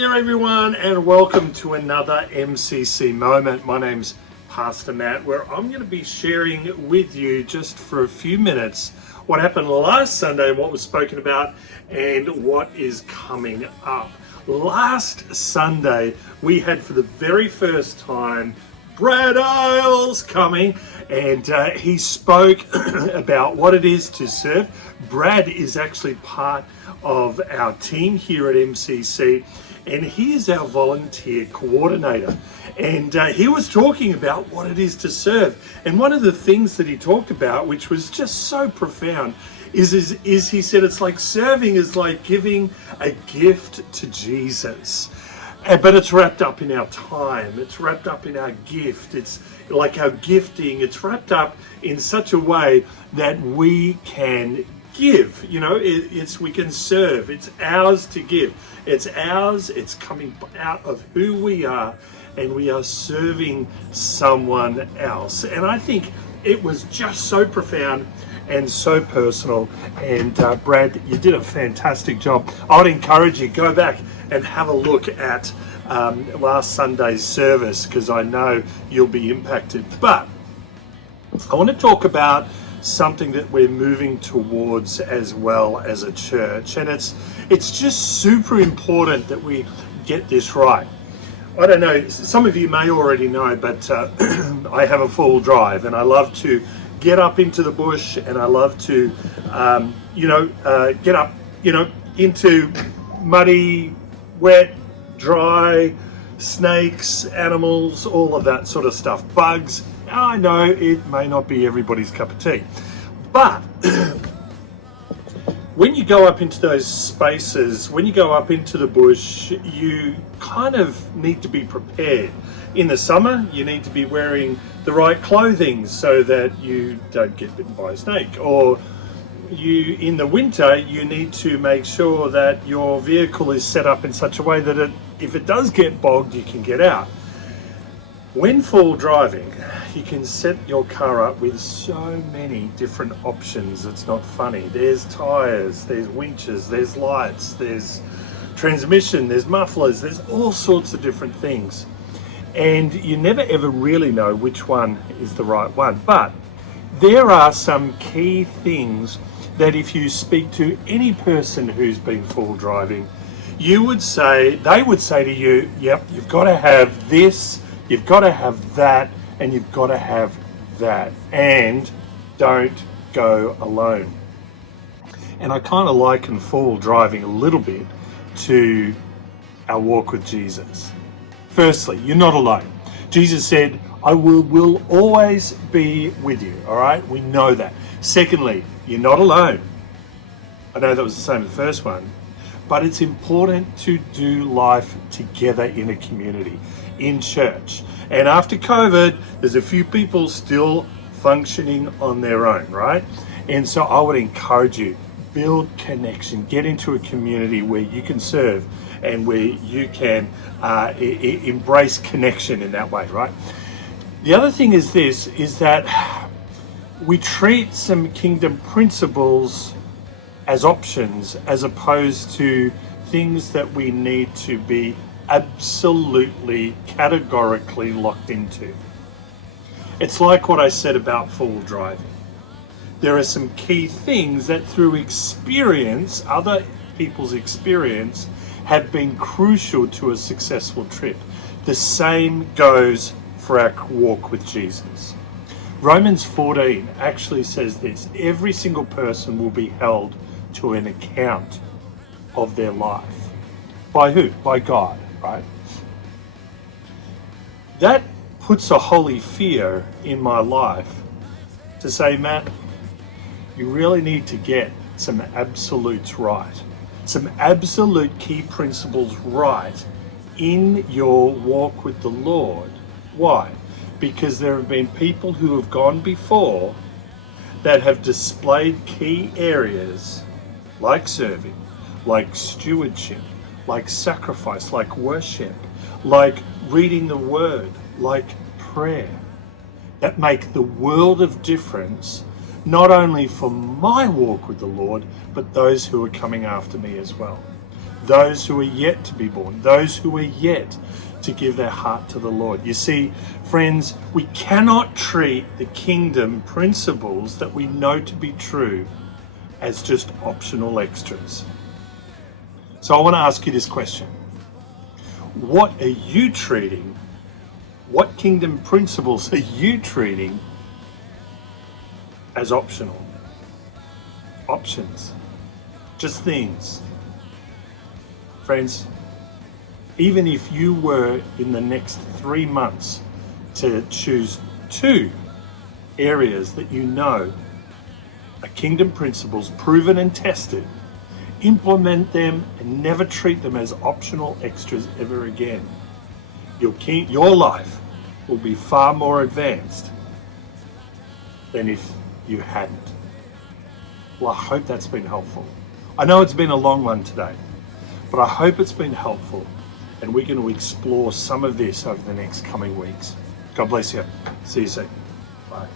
there everyone, and welcome to another MCC moment. My name's Pastor Matt, where I'm going to be sharing with you just for a few minutes what happened last Sunday, what was spoken about, and what is coming up. Last Sunday, we had for the very first time Brad Isles coming, and he spoke about what it is to serve. Brad is actually part of our team here at MCC, and he is our volunteer coordinator. And he was talking about what it is to serve. And one of the things that he talked about, which was just so profound, is he said it's like serving is like giving a gift to Jesus. But it's wrapped up in our time, it's wrapped up in our gift, it's like our gifting, it's wrapped up in such a way that we can give, we can serve, it's ours to give, it's ours, it's coming out of who we are, and we are serving someone else. And I think it was just so profound and so personal. And Brad, you did a fantastic job. I would encourage you, go back and have a look at last Sunday's service, because I know you'll be impacted. But I want to talk about something that we're moving towards as well as a church, and it's just super important that we get this right. I don't know, some of you may already know, but I have a full drive, and I love to get up into the bush, and I love to get up into muddy, wet, dry, snakes, animals, all of that sort of stuff, bugs. I know it may not be everybody's cup of tea, but when you go up into those spaces, when you go up into the bush, you kind of need to be prepared. In the summer, you need to be wearing the right clothing so that you don't get bitten by a snake. Or in the winter, you need to make sure that your vehicle is set up in such a way that if it does get bogged, you can get out. When full driving, you can set your car up with so many different options. It's not funny. There's tires, there's winches, there's lights, there's transmission, there's mufflers, there's all sorts of different things. And you never ever really know which one is the right one. But there are some key things that if you speak to any person who's been full driving, they would say to you, yep, you've got to have this, you've got to have that, and you've got to have that, and don't go alone. And I kind of liken full driving a little bit to our walk with Jesus. Firstly, you're not alone. Jesus said, I will always be with you, all right? We know that. Secondly, you're not alone. I know that was the same as the first one, but it's important to do life together in a community, in church. And after COVID, there's a few people still functioning on their own, right? And so I would encourage you, build connection, get into a community where you can serve and where you can embrace connection in that way, right? The other thing is that we treat some kingdom principles as options as opposed to things that we need to be absolutely categorically locked into. It's like what I said about full driving. There are some key things that through experience, other people's experience, have been crucial to a successful trip. The same goes for our walk with Jesus. Romans 14 actually says this: every single person will be held to an account of their life. By who? By God, right? That puts a holy fear in my life to say, Matt, you really need to get some absolutes right, some absolute key principles right in your walk with the Lord. Why? Because there have been people who have gone before that have displayed key areas like serving, like stewardship, like sacrifice, like worship, like reading the word, like prayer, that make the world of difference, not only for my walk with the Lord, but those who are coming after me as well. those who are yet to be born, those who are yet to give their heart to the Lord. You see, friends, we cannot treat the kingdom principles that we know to be true as just optional extras. So I want to ask you this question. What are you treating? What kingdom principles are you treating as optional? Options. Just things. Friends, even if you were in the next 3 months to choose 2 areas that you know are kingdom principles, proven and tested, implement them and never treat them as optional extras ever again, your life will be far more advanced than if you hadn't. Well, I hope that's been helpful. I know it's been a long one today, but I hope it's been helpful, and we're going to explore some of this over the next coming weeks. God bless you. See you soon. Bye.